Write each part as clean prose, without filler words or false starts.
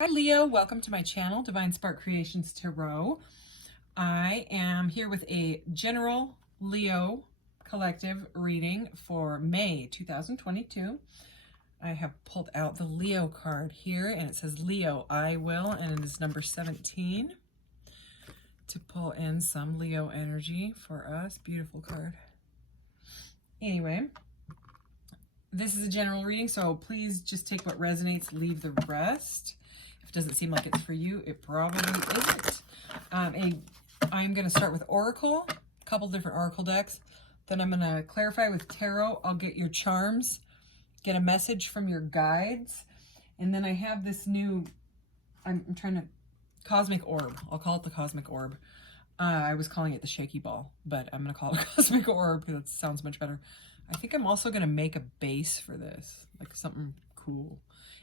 Hi Leo, welcome to my channel, Divine Spark Creations Tarot. I am here with a general Leo collective reading for May 2022. I have pulled out the Leo card here and it says Leo, I will, and it is number 17 to pull in some Leo energy for us. Beautiful card. Anyway, this is a general reading, so please just take what resonates, leave the rest. If it doesn't seem like it's for you, it probably isn't. I'm going to start with Oracle, a couple different Oracle decks. Then I'm going to clarify with Tarot. I'll get your charms, get a message from your guides. And then I have this new, I'm trying to, Cosmic Orb. I'll call it the Cosmic Orb. I was calling it the Shaky Ball, but I'm going to call it a Cosmic Orb because it sounds much better. I think I'm also going to make a base for this, like something cool.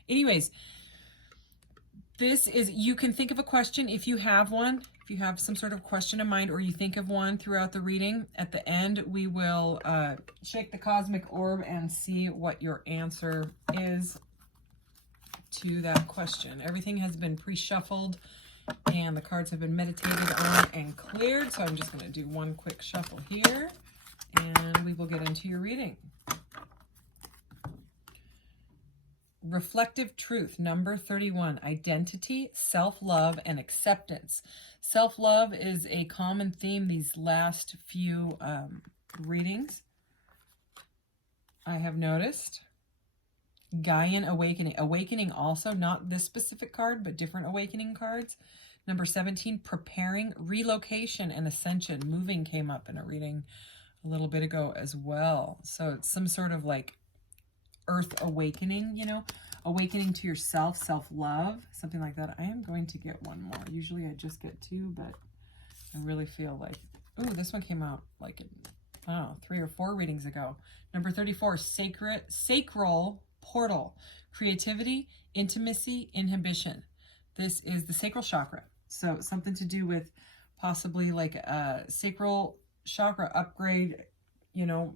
Anyways, this is, you can think of a question if you have one, if you have some sort of question in mind or you think of one throughout the reading. At the end, we will shake the Cosmic Orb and see what your answer is to that question. Everything has been pre-shuffled and the cards have been meditated on and cleared. So I'm just going to do one quick shuffle here and we will get into your reading. Reflective Truth, number 31, identity, self-love, and acceptance. Self-love is a common theme these last few readings. I have noticed. Gaian Awakening. Awakening also, not this specific card, but different awakening cards. Number 17, preparing, relocation, and ascension. Moving came up in a reading a little bit ago as well. So it's some sort of like earth awakening, you know, awakening to yourself, self-love, something like that. I am going to get one more. Usually I just get two, but I really feel like, oh, this one came out like, I don't know, 3 or 4 readings ago. Number 34, sacral portal, creativity, intimacy, inhibition. This is the sacral chakra. So something to do with possibly like a sacral chakra upgrade, you know,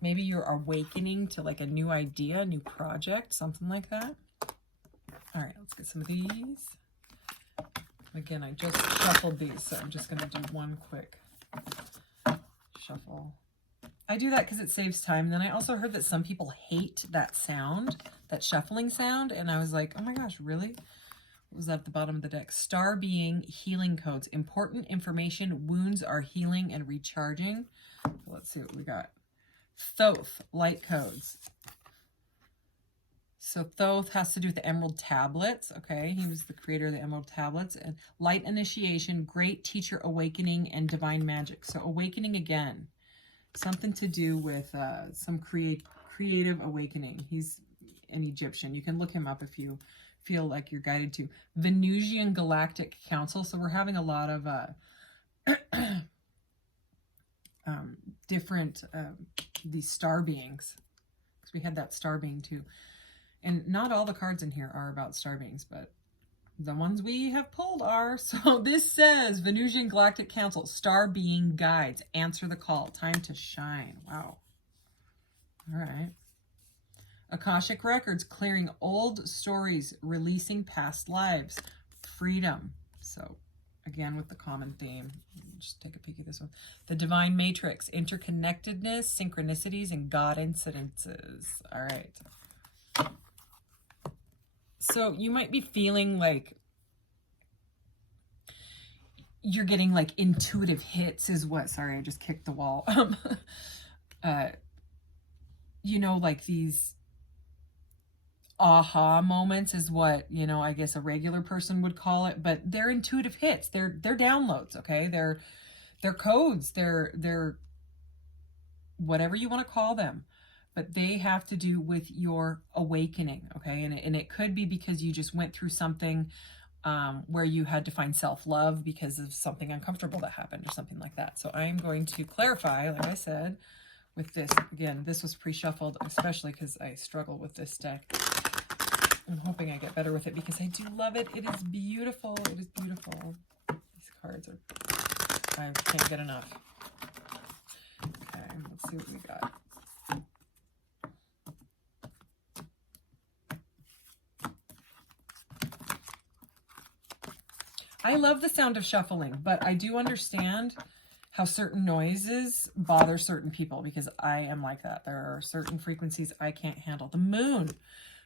maybe you're awakening to like a new idea, new project, something like that. All right, let's get some of these. Again, I just shuffled these, so I'm just going to do one quick shuffle. I do that because it saves time. And then I also heard that some people hate that sound, that shuffling sound. And I was like, oh my gosh, really? What was that at the bottom of the deck? Star Being, healing codes. Important information, wounds are healing and recharging. So let's see what we got. Thoth, light codes. So Thoth has to do with the emerald tablets. Okay, he was the creator of the emerald tablets. And light initiation, great teacher awakening, and divine magic. So awakening again. Something to do with some creative awakening. He's an Egyptian. You can look him up if you feel like you're guided to. Venusian Galactic Council. So we're having a lot of different these star beings, because we had that star being too, and not all the cards in here are about star beings, but the ones we have pulled are. So this says Venusian Galactic Council, star being guides, answer the call, time to shine. Wow. All right. Akashic Records, clearing old stories, releasing past lives, freedom. So again, with the common theme, just take a peek at this one. The Divine Matrix, interconnectedness, synchronicities, and God incidences. All right. So you might be feeling like you're getting like intuitive hits is what, sorry, I just kicked the wall. You know, like these aha moments is what, you know, I guess a regular person would call it, but they're intuitive hits. They're downloads, okay? They're codes. They're whatever you want to call them, but they have to do with your awakening, okay? And it could be because you just went through something where you had to find self-love because of something uncomfortable that happened or something like that. So I'm going to clarify, like I said, with this. Again, this was pre-shuffled, especially because I struggle with this deck. I'm hoping I get better with it because I do love it. It is beautiful. It is beautiful. These cards are, I can't get enough. Okay, let's. 'Let's see what we got. I love the sound of shuffling, but I do understand how certain noises bother certain people because I am like that. There are certain frequencies I can't handle. The moon.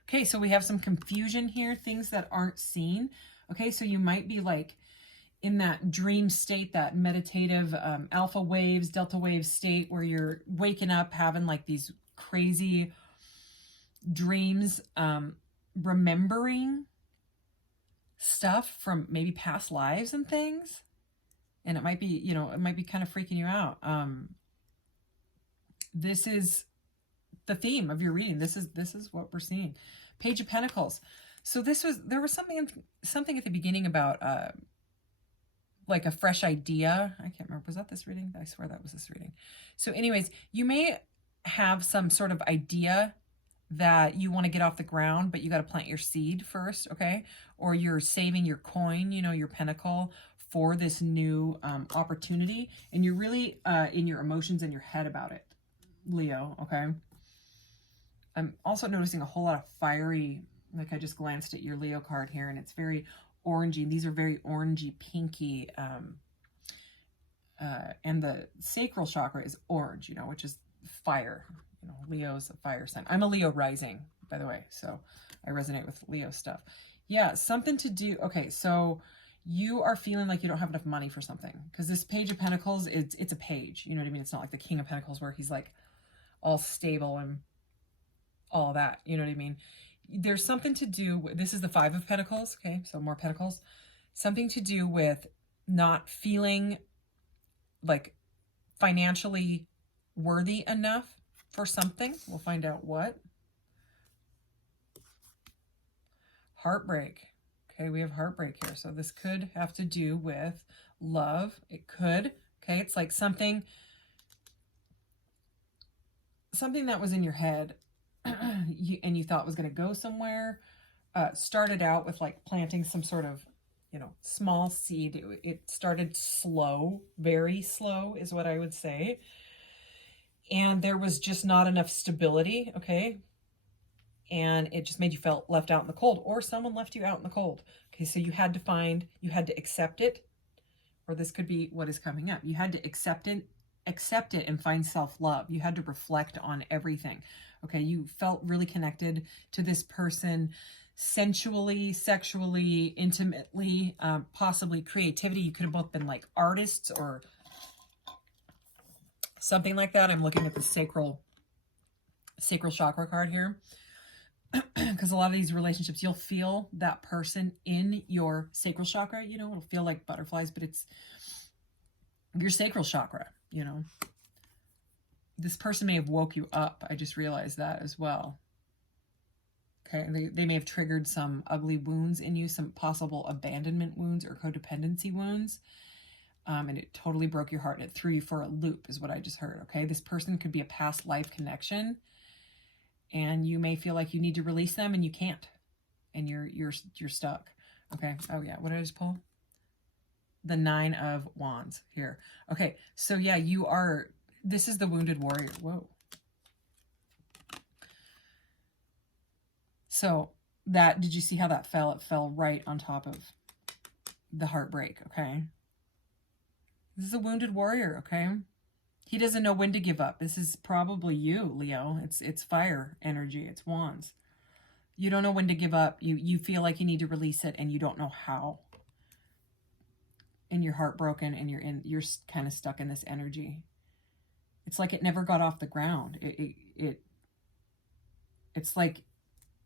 Okay, so we have some confusion here, things that aren't seen. Okay, so you might be like in that dream state, that meditative alpha waves, delta wave state where you're waking up having like these crazy dreams, remembering stuff from maybe past lives and things. And it might be, you know, it might be kind of freaking you out. This is the theme of your reading. This is what we're seeing. Page of Pentacles. So there was something at the beginning about like a fresh idea. I can't remember. Was that this reading? I swear that was this reading. So anyways, you may have some sort of idea that you want to get off the ground, but you got to plant your seed first, okay? Or you're saving your coin, you know, your pentacle for this new opportunity, and you're really in your emotions and your head about it, Leo, okay? I'm also noticing a whole lot of fiery, like I just glanced at your Leo card here, and it's very orangey. These are very orangey, pinky, and the sacral chakra is orange, you know, which is fire. You know, Leo's a fire sign. I'm a Leo rising, by the way, so I resonate with Leo stuff. Yeah, something to do. Okay, so you are feeling like you don't have enough money for something because this Page of Pentacles, it's a page. You know what I mean? It's not like the King of Pentacles where he's like all stable and all that. You know what I mean? There's something to do with, this is the Five of Pentacles. Okay, so more Pentacles. Something to do with not feeling like financially worthy enough for something. We'll find out what. Heartbreak. Okay, we have heartbreak here. So this could have to do with love. It could. Okay, it's like something that was in your head and you thought was going to go somewhere. Started out with like planting some sort of, you know, small seed. It started slow, very slow is what I would say. And there was just not enough stability, okay? And it just made you feel left out in the cold, or someone left you out in the cold. Okay, so you had to accept it, or this could be what is coming up. You had to accept it and find self-love. You had to reflect on everything. Okay, you felt really connected to this person sensually, sexually, intimately, possibly creativity. You could have both been like artists or something like that. I'm looking at the sacral chakra card here. Because a lot of these relationships, you'll feel that person in your sacral chakra, you know, it'll feel like butterflies, but it's your sacral chakra, you know. This person may have woke you up. I just realized that as well. Okay, they may have triggered some ugly wounds in you, some possible abandonment wounds or codependency wounds. And it totally broke your heart and it threw you for a loop is what I just heard, okay? This person could be a past life connection. And you may feel like you need to release them and you can't. And you're stuck. Okay. Oh yeah. What did I just pull? The Nine of Wands here. Okay. So yeah, this is the wounded warrior. Whoa. So did you see how that fell? It fell right on top of the heartbreak. Okay. This is a wounded warrior. Okay. He doesn't know when to give up. This is probably you, Leo. It's fire energy. It's wands. You don't know when to give up. You feel like you need to release it and you don't know how. And you're heartbroken and you're kind of stuck in this energy. It's like it never got off the ground. It's like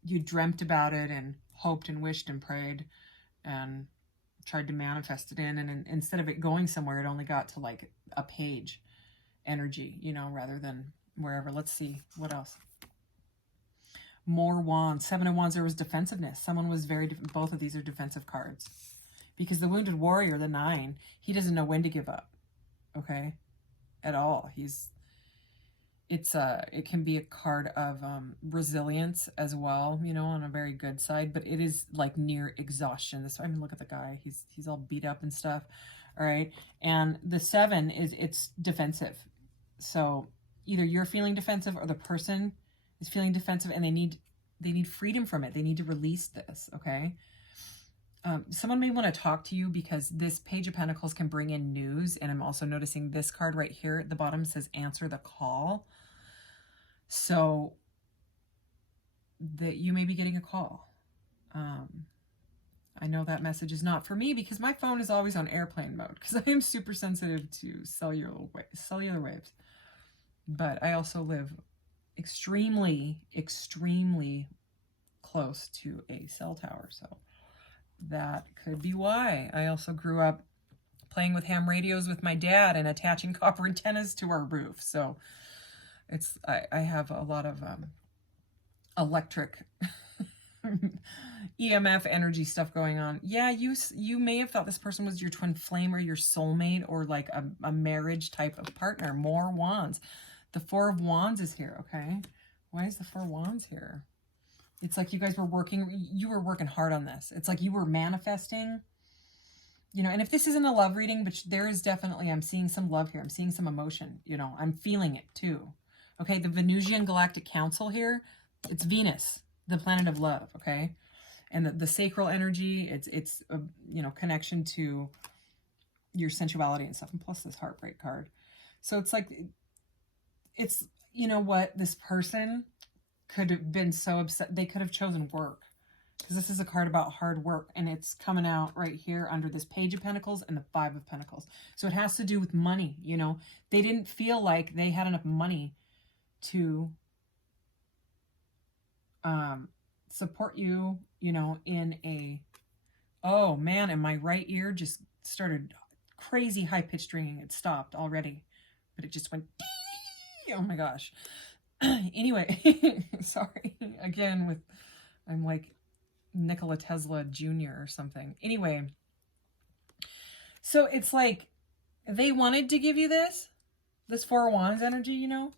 you dreamt about it and hoped and wished and prayed and tried to manifest it in. And instead of it going somewhere, it only got to like a page energy, you know, rather than wherever. Let's see what else. More wands. Seven of Wands. There was defensiveness. Someone was both of these are defensive cards because the wounded warrior, the 9, he doesn't know when to give up. Okay, at all. It can be a card of resilience as well, you know, on a very good side, but it is like near exhaustion. I mean, look at the guy. He's all beat up and stuff. All right, and the 7 it's defensive. So either you're feeling defensive or the person is feeling defensive and they need freedom from it. They need to release this, okay? Someone may want to talk to you because this Page of Pentacles can bring in news. And I'm also noticing this card right here at the bottom says answer the call. So that you may be getting a call. I know that message is not for me because my phone is always on airplane mode because I am super sensitive to cellular waves. But I also live extremely, extremely close to a cell tower. So that could be why. I also grew up playing with ham radios with my dad and attaching copper antennas to our roof. So it's I have a lot of electric EMF energy stuff going on. Yeah, you may have thought this person was your twin flame or your soulmate or like a marriage type of partner. More wands. The Four of Wands is here, okay? Why is the Four of Wands here? It's like you guys were working hard on this. It's like you were manifesting, you know, and if this isn't a love reading, but there is definitely, I'm seeing some love here. I'm seeing some emotion, you know, I'm feeling it too. Okay, the Venusian Galactic Council here, it's Venus, the planet of love, okay? And the sacral energy, it's a, you know, connection to your sensuality and stuff, and plus this heartbreak card. So it's like, it's, you know what, this person could have been so upset. They could have chosen work because this is a card about hard work, and it's coming out right here under this Page of Pentacles and the Five of Pentacles. So it has to do with money, you know. They didn't feel like they had enough money to support you, you know, in a, oh man, and my right ear just started crazy high-pitched ringing. It stopped already, but it just went, oh my gosh. Anyway, sorry, again, I'm like Nikola Tesla Jr. or something. Anyway, so it's like they wanted to give you this Four of Wands energy, you know,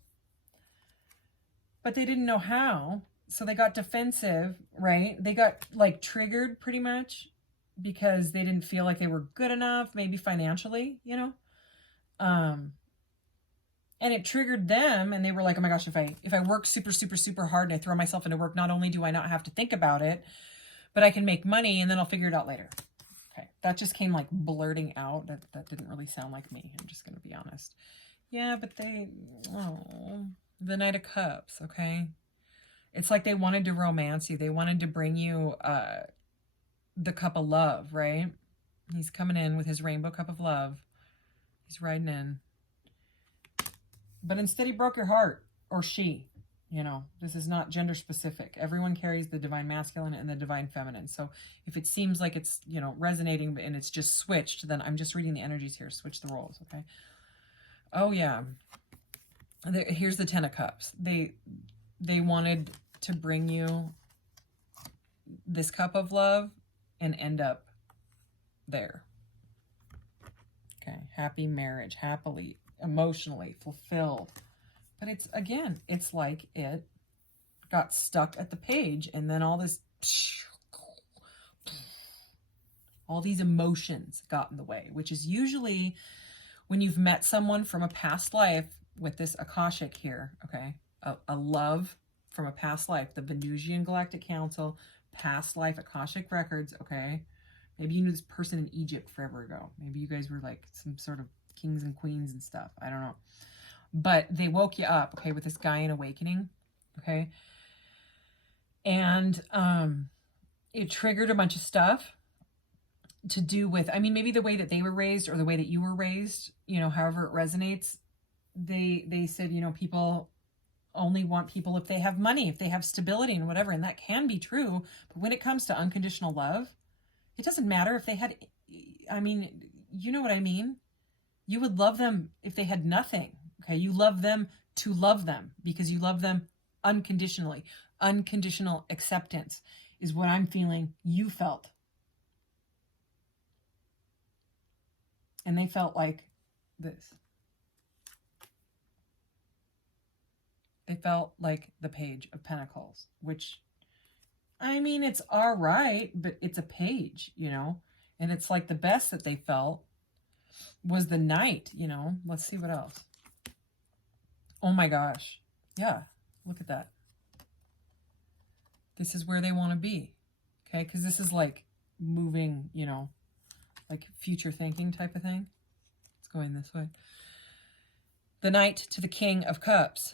but they didn't know how. So they got defensive, right? They got like triggered pretty much because they didn't feel like they were good enough, maybe financially, you know. And it triggered them, and they were like, oh my gosh, if I work super, super, super hard and I throw myself into work, not only do I not have to think about it, but I can make money and then I'll figure it out later. Okay, that just came like blurting out. That didn't really sound like me. I'm just going to be honest. Yeah, but the Knight of Cups, okay? It's like they wanted to romance you. They wanted to bring you the cup of love, right? He's coming in with his rainbow cup of love. He's riding in. But instead he broke your heart, or she, you know, this is not gender specific. Everyone carries the divine masculine and the divine feminine. So if it seems like it's, you know, resonating and it's just switched, then I'm just reading the energies here. Switch the roles, okay? Oh yeah. Here's the Ten of Cups. They wanted to bring you this cup of love and end up there. Okay, happy marriage, happily, emotionally fulfilled. But it's, again, it's like it got stuck at the page, and then all these emotions got in the way, which is usually when you've met someone from a past life with this Akashic here, okay? A love from a past life, the Venusian Galactic Council, past life Akashic records, okay? Maybe you knew this person in Egypt forever ago. Maybe you guys were like some sort of kings and queens and stuff. I don't know. But they woke you up, okay, with this Gaian awakening, okay? And it triggered a bunch of stuff to do with, I mean, maybe the way that they were raised or the way that you were raised, you know, however it resonates. They said, you know, people only want people if they have money, if they have stability and whatever, and that can be true. But when it comes to unconditional love, it doesn't matter if they had, I mean, you know what I mean? You would love them if they had nothing, okay? You love them to love them because you love them unconditionally. Unconditional acceptance is what I'm feeling you felt. And they felt like this. They felt like the Page of Pentacles, which, I mean, it's all right, but it's a page, you know? And it's like the best that they felt was the Knight, you know? Let's see what else. Oh my gosh. Yeah, look at that. This is where they want to be, okay? Because this is like moving, you know, like future thinking type of thing. It's going this way. The Knight to the King of Cups.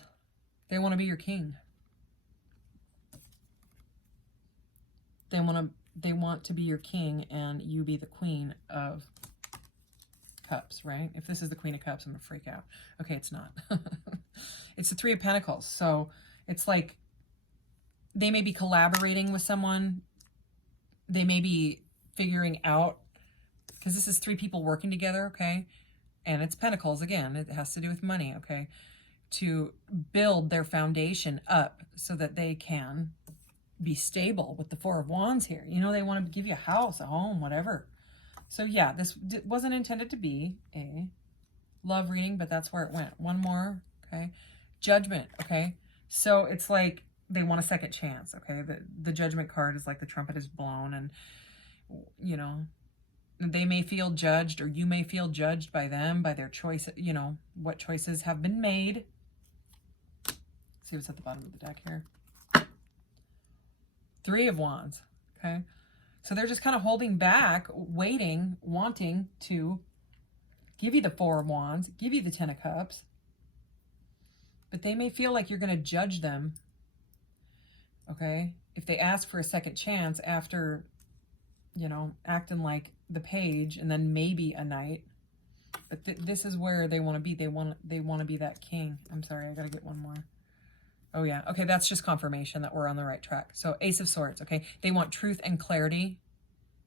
They want to be your king. They want to be your king and you be the Queen of Cups, right? If this is the Queen of Cups, I'm going to freak out. Okay, it's not. It's the Three of Pentacles. So it's like they may be collaborating with someone. They may be figuring out, because this is three people working together, okay? And it's Pentacles again. It has to do with money, okay? To build their foundation up so that they can be stable with the Four of Wands here. You know, they want to give you a house, a home, whatever. So yeah, this wasn't intended to be a love reading, but that's where it went. One more, okay? Judgment, okay? So it's like they want a second chance, okay? The Judgment card is like the trumpet is blown, and, you know, they may feel judged, or you may feel judged by them, by their choice, you know, what choices have been made. See what's at the bottom of the deck here. Three of Wands, okay? So they're just kind of holding back, waiting, wanting to give you the Four of Wands, give you the Ten of Cups. But they may feel like you're going to judge them, okay? If they ask for a second chance after, you know, acting like the Page and then maybe a Knight. But this is where they want to be. They want to be that king. I'm sorry, I got to get one more. Oh, yeah. Okay, that's just confirmation that we're on the right track. So Ace of Swords, okay? They want truth and clarity,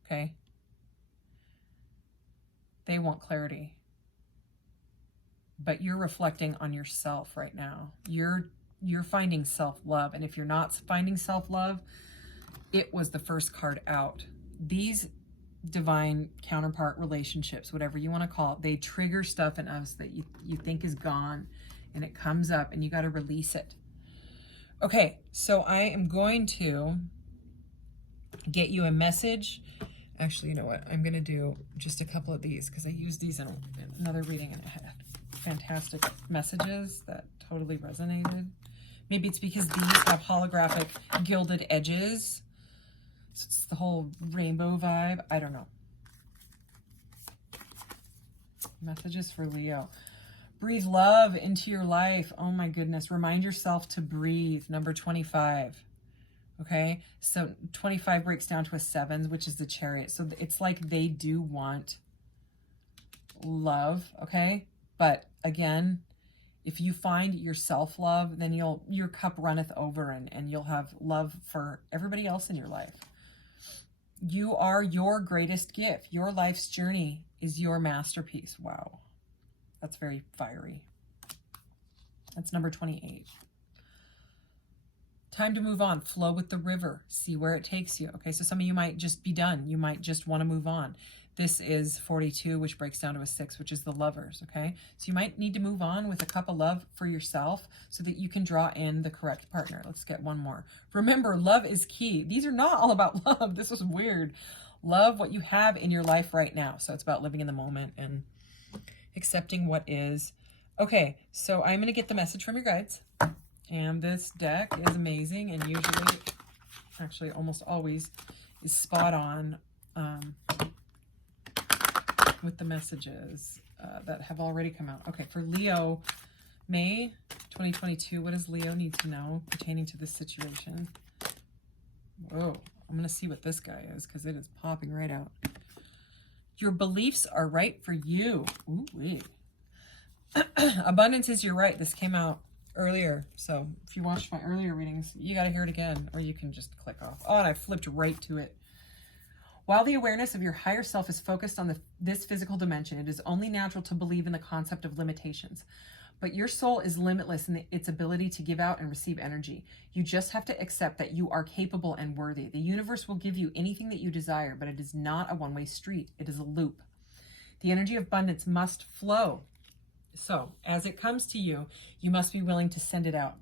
okay? They want clarity. But you're reflecting on yourself right now. You're finding self-love. And if you're not finding self-love, it was the first card out. These divine counterpart relationships, whatever you want to call it, they trigger stuff in us that you think is gone. And it comes up and you got to release it. Okay, so I am going to get you a message. Actually, you know what? I'm going to do just a couple of these because I used these in another reading and it had fantastic messages that totally resonated. Maybe it's because these have holographic gilded edges. So it's the whole rainbow vibe. I don't know. Messages for Leo. Breathe love into your life. Oh my goodness. Remind yourself to breathe. Number 25. Okay. So 25 breaks down to a 7, which is the Chariot. So it's like they do want love. Okay. But again, if you find your self-love, then your cup runneth over and you'll have love for everybody else in your life. You are your greatest gift. Your life's journey is your masterpiece. Wow. That's very fiery. That's number 28. Time to move on. Flow with the river. See where it takes you. Okay, so some of you might just be done. You might just want to move on. This is 42, which breaks down to a 6, which is the Lovers, okay? So you might need to move on with a cup of love for yourself so that you can draw in the correct partner. Let's get one more. Remember, love is key. These are not all about love. This was weird. Love what you have in your life right now. So it's about living in the moment and accepting what is. Okay, so I'm going to get the message from your guides. And this deck is amazing and usually, actually almost always, is spot on with the messages that have already come out. Okay, for Leo, May 2022, what does Leo need to know pertaining to this situation? Whoa, I'm going to see what this guy is because it is popping right out. Your beliefs are right for you. Ooh-wee. Abundance is your right. This came out earlier. So if you watched my earlier readings, you got to hear it again, or you can just click off. Oh, and I flipped right to it. While the awareness of your higher self is focused on this physical dimension, it is only natural to believe in the concept of limitations. But your soul is limitless in its ability to give out and receive energy. You just have to accept that you are capable and worthy. The universe will give you anything that you desire, but it is not a one-way street. It is a loop. The energy of abundance must flow. So, as it comes to you, you must be willing to send it out.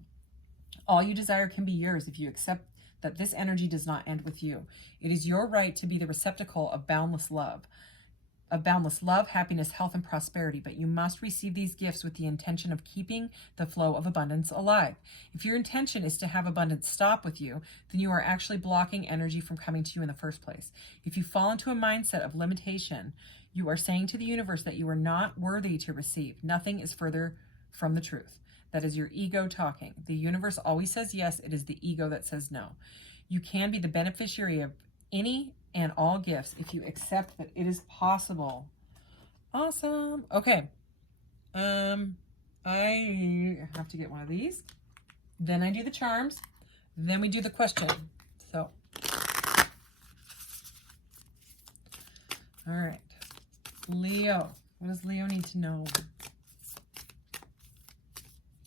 All you desire can be yours if you accept that this energy does not end with you. It is your right to be the receptacle of boundless love. of boundless love, happiness, health, and prosperity, but you must receive these gifts with the intention of keeping the flow of abundance alive. If your intention is to have abundance stop with you, then you are actually blocking energy from coming to you in the first place. If you fall into a mindset of limitation, you are saying to the universe that you are not worthy to receive. Nothing is further from the truth. That is your ego talking. The universe always says yes. It is the ego that says no. You can be the beneficiary of any and all gifts if you accept that it is possible. Awesome. Okay. I have to get one of these. Then I do the charms. Then we do the question. So, all right. Leo. What does Leo need to know?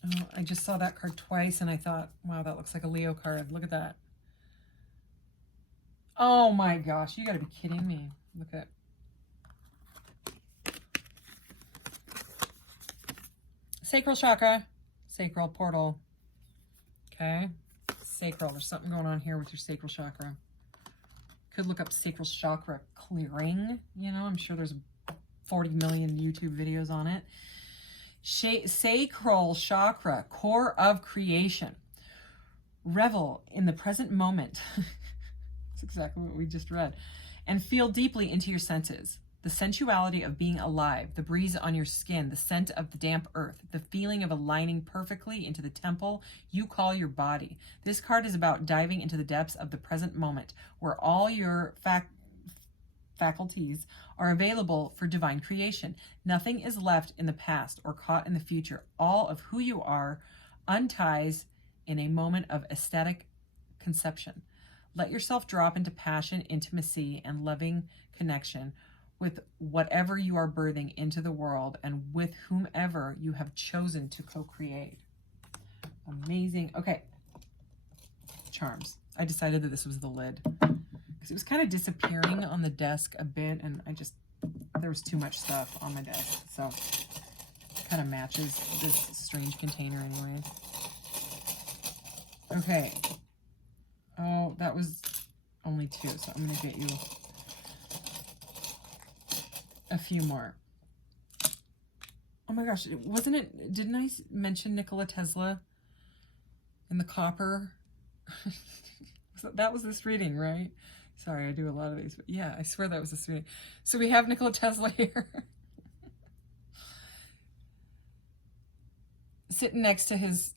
Oh, I just saw that card twice and I thought, wow, that looks like a Leo card. Look at that. Oh my gosh, you gotta be kidding me. Look at sacral chakra, sacral portal. Okay, sacral. There's something going on here with your sacral chakra. Could look up sacral chakra clearing. You know, I'm sure there's 40 million YouTube videos on it. Sacral chakra, core of creation. Revel in the present moment. That's exactly what we just read. And feel deeply into your senses. The sensuality of being alive, the breeze on your skin, the scent of the damp earth, the feeling of aligning perfectly into the temple you call your body. This card is about diving into the depths of the present moment, where all your faculties are available for divine creation. Nothing is left in the past or caught in the future. All of who you are unties in a moment of ecstatic conception. Let yourself drop into passion, intimacy, and loving connection with whatever you are birthing into the world and with whomever you have chosen to co-create. Amazing. Okay. Charms. I decided that this was the lid because it was kind of disappearing on the desk a bit, and there was too much stuff on my desk, so it kind of matches this strange container anyways. Okay. Oh, that was only 2, so I'm going to get you a few more. Oh my gosh, didn't I mention Nikola Tesla in the copper? That was this reading, right? Sorry, I do a lot of these, but yeah, I swear that was this reading. So we have Nikola Tesla here. Sitting next to his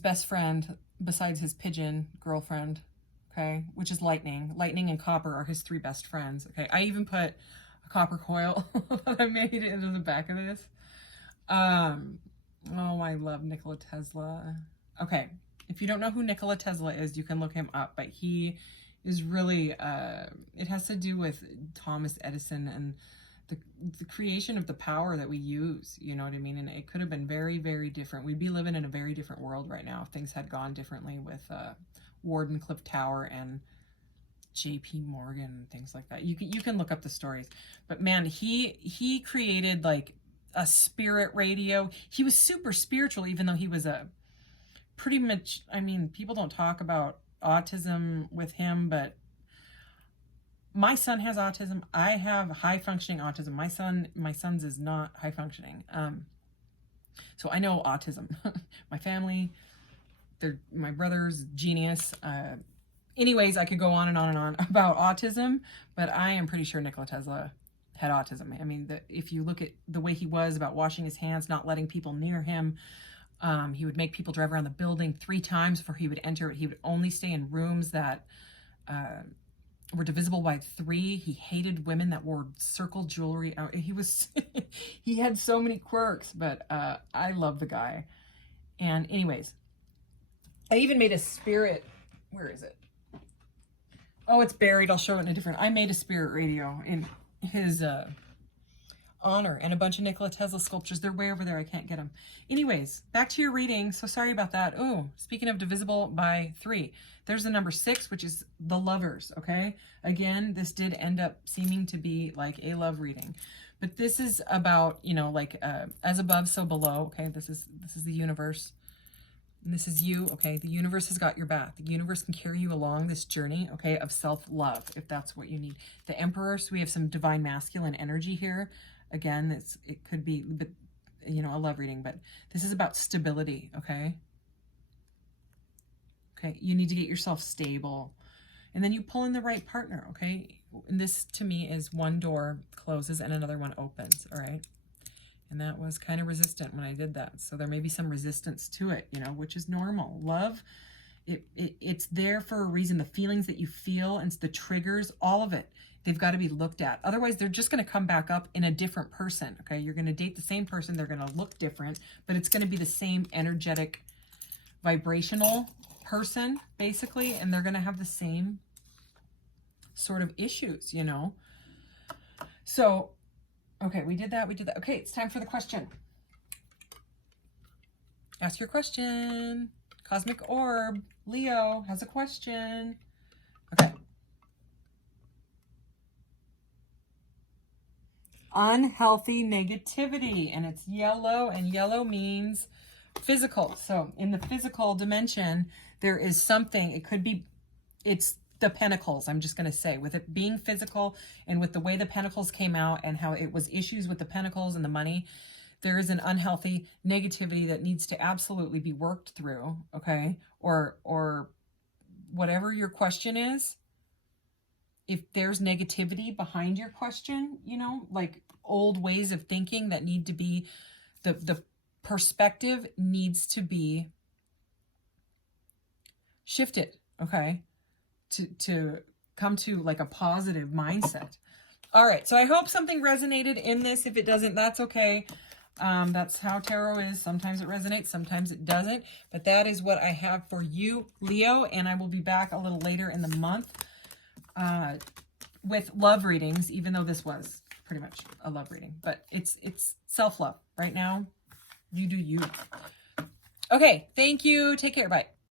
best friend, besides his pigeon girlfriend, okay, which is lightning. Lightning and copper are his 3 best friends, okay. I even put a copper coil that I made into the back of this. Oh, I love Nikola Tesla. Okay, if you don't know who Nikola Tesla is, you can look him up, but he is really, it has to do with Thomas Edison and the creation of the power that we use, you know what I mean? And it could have been very, very different. We'd be living in a very different world right now if things had gone differently with Wardenclyffe Tower and JP Morgan and things like that. You can look up the stories. But man, he created like a spirit radio. He was super spiritual, even though he was a pretty much, I mean, people don't talk about autism with him, but my son has autism. I have high functioning autism. My son's is not high functioning. So I know autism. My family, my brother's genius. Anyways, I could go on and on and on about autism, but I am pretty sure Nikola Tesla had autism. I mean, if you look at the way he was about washing his hands, not letting people near him, he would make people drive around the building 3 times before he would enter it. He would only stay in rooms that were divisible by 3. He hated women that wore circle jewelry. He had so many quirks, but I love the guy. And anyways, I even made a spirit. Where is it? Oh, it's buried. I'll show it in a different. I made a spirit radio in his honor and a bunch of Nikola Tesla sculptures. They're way over there. I can't get them. Anyways, back to your reading. So sorry about that. Oh, speaking of divisible by 3, there's the number 6, which is the lovers. Okay. Again, this did end up seeming to be like a love reading, but this is about, you know, like as above, so below. Okay. This is the universe. And this is you, okay? The universe has got your back. The universe can carry you along this journey, okay, of self-love, if that's what you need. The Emperor, so we have some divine masculine energy here. Again, it could be, but you know, a love reading, but this is about stability, okay? Okay, you need to get yourself stable. And then you pull in the right partner, okay? And this, to me, is one door closes and another one opens, all right? And that was kind of resistant when I did that. So there may be some resistance to it, you know, which is normal. Love, it's there for a reason. The feelings that you feel and the triggers, all of it, they've got to be looked at. Otherwise, they're just going to come back up in a different person, okay? You're going to date the same person. They're going to look different, but it's going to be the same energetic, vibrational person, basically, and they're going to have the same sort of issues, you know? So, okay, we did that. Okay, it's time for the question. Ask your question. Cosmic Orb, Leo has a question. Okay. Unhealthy negativity, and it's yellow, and yellow means physical. So in the physical dimension, there is something, it could be, it's the pentacles, I'm just going to say, with it being physical and with the way the pentacles came out and how it was issues with the pentacles and the money, there is an unhealthy negativity that needs to absolutely be worked through, okay? Or whatever your question is, if there's negativity behind your question, you know, like old ways of thinking that need to be, the perspective needs to be shifted, okay? To come to like a positive mindset. All right, so I hope something resonated in this. If it doesn't, that's okay. That's how tarot is. Sometimes it resonates, sometimes it doesn't. But that is what I have for you, Leo, and I will be back a little later in the month with love readings, even though this was pretty much a love reading. But it's self-love right now. You do you. Okay, thank you. Take care. Bye.